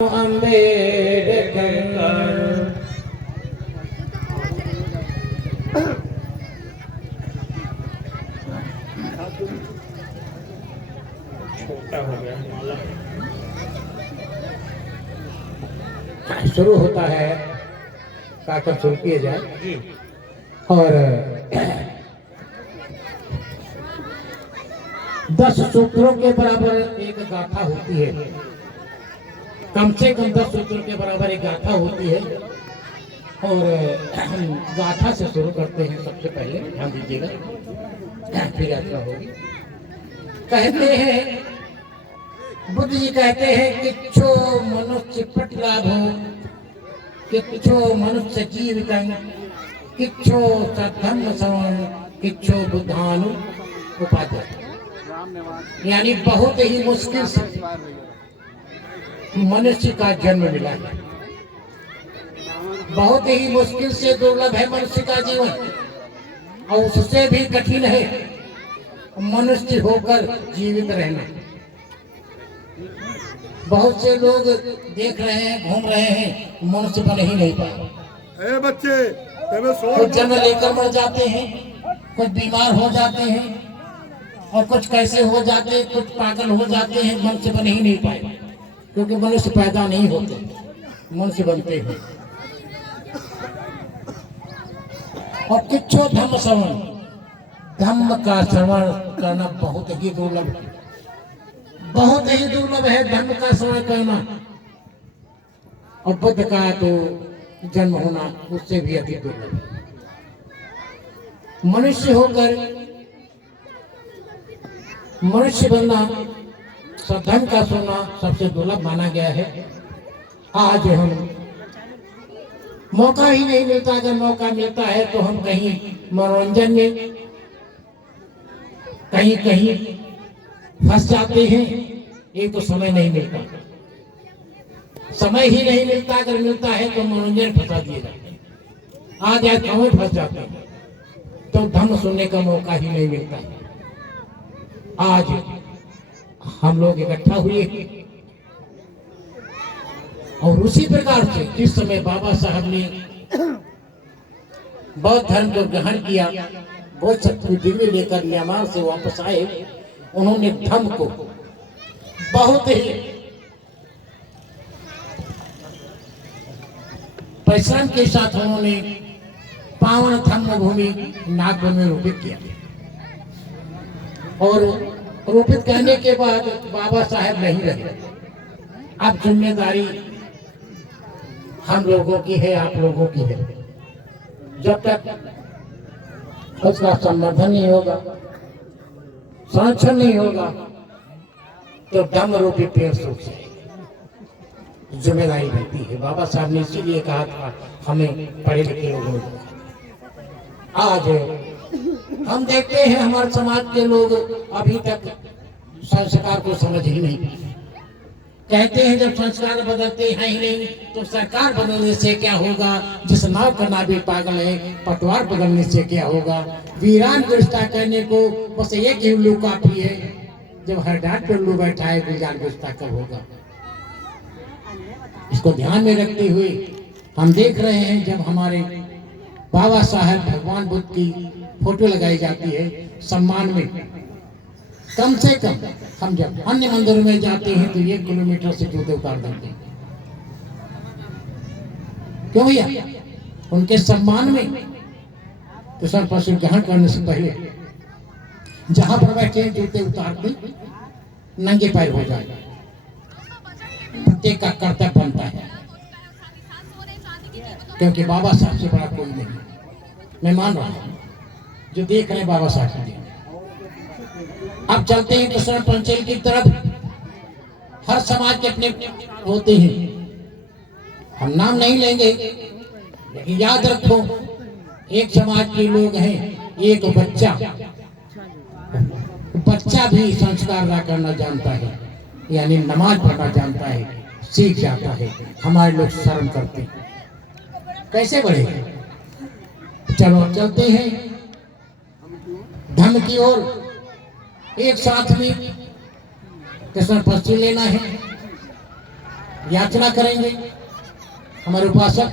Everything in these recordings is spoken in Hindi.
अम्बेडकर छोटा हो गया शुरू होता है काकर शुरू किए जाए और 10 सूत्रों के बराबर एक गाथा होती है। कम से कम 10 सूत्रों के बराबर एक गाथा होती है और गाथा से शुरू करते हैं। सबसे पहले ध्यान दीजिएगा, फिर यात्रा होगी। कहते हैं, बुद्ध जी कहते हैं, किच्छो मनुष्य पट लाभो, किच्छो मनुष्य जीवितं, किच्छो सद्धम्म सवं, किच्छो बुद्धानु उपादय। यानी बहुत ही मुश्किल से मनुष्य का जन्म मिला है, बहुत ही मुश्किल से दुर्लभ है मनुष्य का जीवन, और उससे भी कठिन है मनुष्य होकर जीवित रहना। बहुत से लोग देख रहे हैं, घूम रहे हैं, मनुष्य बन ही नहीं पाए। बच्चे कुछ जन्म लेकर मर जाते हैं, कुछ बीमार हो जाते हैं, और कुछ कैसे हो जाते हैं, कुछ पागल हो जाते हैं, मनुष्य बन ही नहीं पाए। क्योंकि मनुष्य पैदा नहीं होते, मनुष्य बनते हैं। और किच्छो धम्म श्रवण, धम्म का श्रवण करना बहुत ही दुर्लभ है, बहुत ही दुर्लभ है धम्म का श्रवण करना। और बुद्ध का तो जन्म होना उससे भी अधिक दुर्लभ है। मनुष्य होकर मनुष्य बनना, धर्म का सुनना सबसे दुर्लभ माना गया है। आज हम मौका ही नहीं मिलता, अगर मौका मिलता है तो हम कहीं मनोरंजन में कहीं कहीं फंस जाते हैं। एक तो समय नहीं मिलता, समय ही नहीं मिलता, अगर मिलता है तो मनोरंजन फंसा दिए जाते हैं। आज समय फंस जाते हैं तो धर्म सुनने का मौका ही नहीं मिलता है। आज हम लोग इकट्ठा हुए और उसी प्रकार से जिस समय बाबा साहब ने बौद्ध धर्म को ग्रहण किया, बौद्ध शक्ति डिग्री लेकर म्यांमार से वापस आए, उन्होंने धर्म को बहुत ही परिश्रम के साथ उन्होंने पावन धर्म भूमि नागपुर में रोपित किया। और रोपित करने के बाद बाबा साहब नहीं रहे। अब जिम्मेदारी हम लोगों की है, आप लोगों की है। जब तक उसका संवर्धन नहीं होगा, संरक्षण नहीं होगा, तो दम रूपी पेड़ सूख जाएगा। जिम्मेदारी बनती है। बाबा साहब ने इसीलिए कहा था हमें पढ़े लिखे लोगों को। आज हम देखते हैं हमारे समाज के लोग अभी तक संस्कार को समझ ही नहीं। कहते हैं जब संस्कार बदलते हैं ही नहीं तो सरकार बदलने से क्या होगा। जिस नाव का नाविक पागल है, पटवार बदलने से क्या होगा। वीरान को रिश्ता करने को बस एक ही उल्लू काफी है। जब हर डांट पर उल्लू बैठा है, गुलजार रिश्ता कब होगा। इसको ध्यान में रखते हुए हम देख रहे हैं, जब हमारे बाबा साहब भगवान बुद्ध की फोटो लगाई जाती है सम्मान में, कम से कम हम जब अन्य मंदिरों में जाते हैं तो 1 किलोमीटर से जूते उतार देते हैं। क्यों भैया? उनके सम्मान में कृष्ण पशु ग्रहण करने से पहले जहां पर बैठे हैं जूते उतार के नंगे पैर हो जाए। प्रत्येक का कर्तव्य बनता है, क्योंकि बाबा साहब से बड़ा कोई नहीं। मैं मान रहा हूं जो देख रहे हैं बाबा साहब की। अब चलते हैं कृष्ण पंचल की तरफ। हर समाज के अपने होते हैं, हम नाम नहीं लेंगे, लेकिन याद रखो एक समाज के लोग हैं। एक बच्चा भी संस्कार अदा करना जानता है, यानी नमाज पढ़ना जानता है, सीख जाता है। हमारे लोग शर्म करते हैं, कैसे बढ़ेगा। चलो चलते हैं धर्म की ओर। एक साथ में कृष्ण पश्चिम लेना है, याचना करेंगे। हमारे उपासक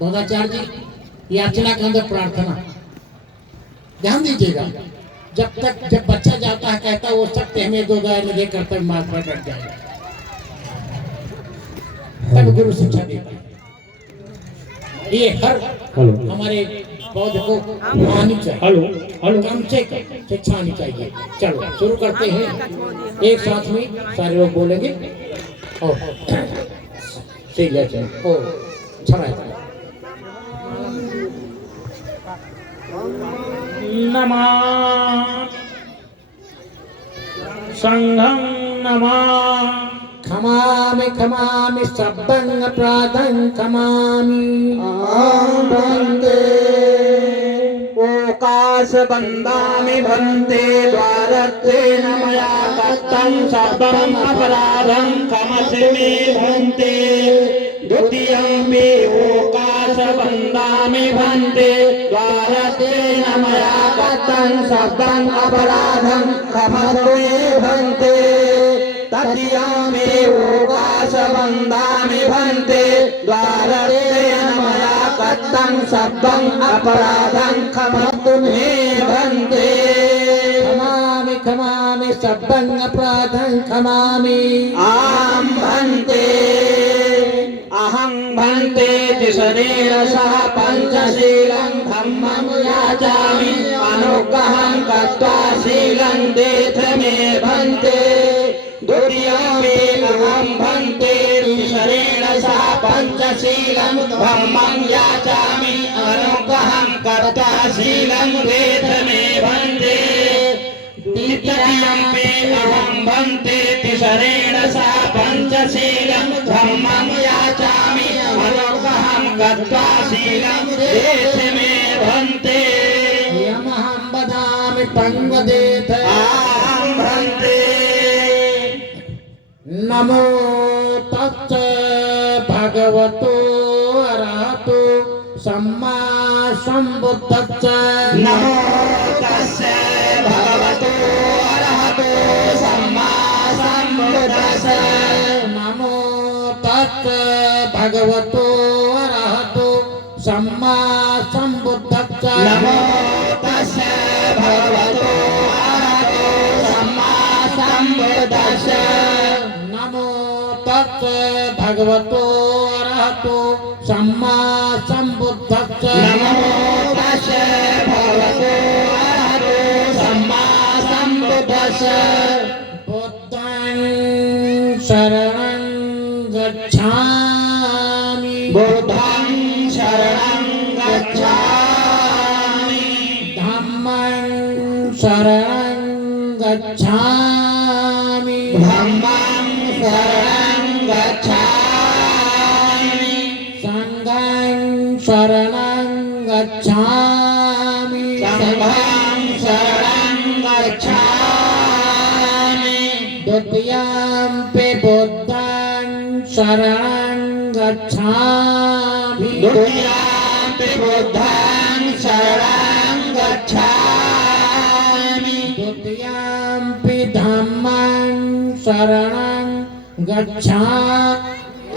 दोदाचार्य जी याचना के अंदर प्रार्थना ध्यान दीजिएगा। जब बच्चा जाता है कहता है वो सत्य हमें दो गाय निधे करते मार्ग पर कट जाएगा, तब गुरु शिक्षा देता है। ये हर हमारे पौध को आनी चाहिए, कम से कम शिक्षा आनी चाहिए। चलो शुरू करते हैं, एक साथ में सारे लोग बोलेंगे और नमः संघं नमः खमामि खमामि सब्बं अपराधं खमामि। वन्दे ओकाश वन्दामि भन्ते द्वारत्वेन मया कृतं सर्वम् अपराधं क्षमस्व भन्ते। द्वितीयम्पि ओकाश वन्दामि भन्ते द्वारत्वेन मया कृतं सर्वम् अपराधं क्षमस्व भन्ते। तृतीयम्पि ओकाश वन्दामि भन्ते द्वारत्वेन मया कृतं सर्वम् अपराधं क्षमस्व भन्ते। खमामि खमामि सब्बं अपराधं खमामि। आं भन्ते अहं भन्ते तिसरेण सह पञ्चशीलं धम्मं याचामि। अनुग्रहं कृत्वा शीलं देथ मे भन्ते। द्वितीयम्पि अहं भन्ते तिसरेण सह पञ्चशीलं धम्मं याचामि। अनुग्रहं कृत्वा शीलं देथ मे भन्ते। तृतीयम्पि अहं भन्ते तिसरेण सह पञ्चशीलं धम्मं याचामि। अनुग्रहं कृत्वा शीलं देथ मे भन्ते। यमहं वदामि तं वदेथ। अहं भन्ते नमो तच्च भगवतो अरहतो सम्मा सम्बुद्धश्च। नमो तस्यै भगवतो अरहतो सम्मा सम्बुद्धस्य। नमो तच्च भगवतो अरहतो सम्मा सम्बुद्धश्च। नमो तस्यै भगवतो अरहतो सम्मा सम्बुद्धस्य। नमो तच्च भगवतो अरहतो सम्मा सम्बुद्धश्च। नमो तस्यै भगवतो अरहतो सम्मा सम्बुद्धस्य। बुद्धं शरणं गच्छामि। बुद्धं शरणं गच्छामि। धम्मं शरणं गच्छामि। धम्मं शरणं गच्छामि। संघं शरणं गच्छामि। संघं शरणं गच्छामि। द्वितीयम्पि बुद्धं शरणं गच्छामि। द्वितीयम्पि बुद्धं शरणं गच्छामि। द्वितीयम्पि धम्मं शरणं गच्छामि।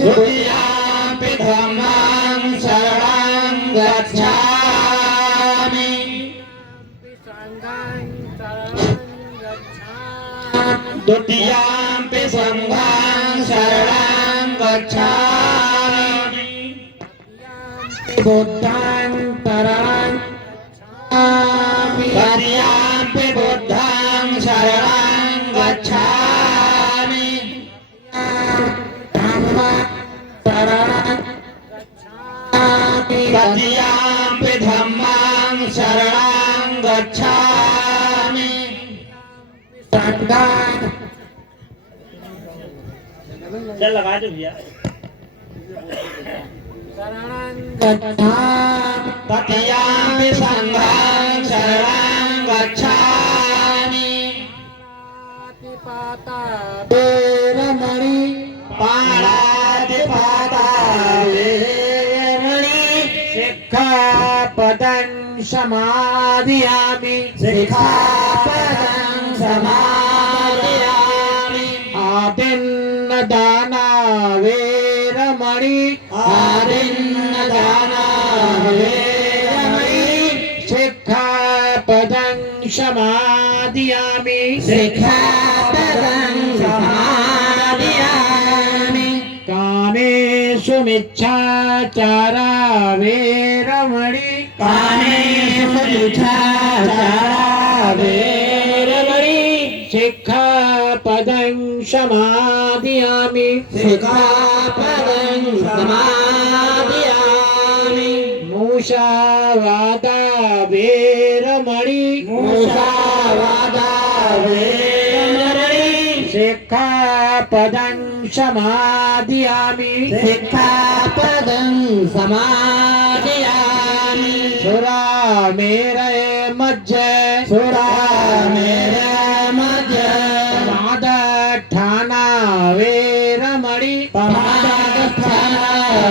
द्वितीयम्पि धम्मं शरणं गच्छामि। द्वितीयम्पि संघं शरणं गच्छामि। बुद्धं शरणं गच्छामि। तृतीयम्पि बुद्धं शरणं गच्छामि। धम्मं शरणं गच्छामि। तृतीयम्पि धम्मं शरणं गच्छामि। संघं चल लगा दो भैया। शरणं गच्छामि। तृतीयम्पि संघं शरणं गच्छामि। वेरमणि पाणातिपातावेरमणि सिक्खापदं समादयामि। सिक्खापदं समादयामि। आदिन्नदाना वे वेरमणि आदिन्न दानानि वेरमणि सिक्खापदं समादयामि सिक्खापदं समादयामि कामेषु मिच्छाचारा वेरमणि कामेषु मिच्छाचारा वेरमणि सिक्खापदं समादयामि सिक्खापदं समादयामि मुसावादा वेरमणि मुसावादा वेरमणि सिक्खापदं समादयामि सिक्खापदं समादयामि सुरामेरय मज्जय सुरामेरय मज्जय प्रमादठाना वेरमणि प्रमादठाना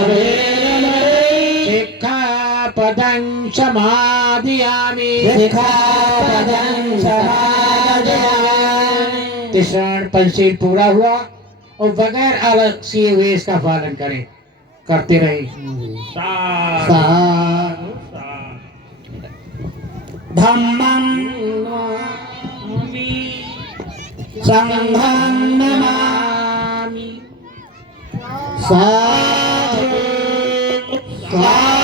वेरमणि सिक्खापदं समादयामि सिक्खापदं समादयामि तीसरा पंचशील पूरा हुआ और बगैर अलग से वेश का पालन करें करते रहे साधु साधु धम्मं नमामि संघं नमामि साधु साधु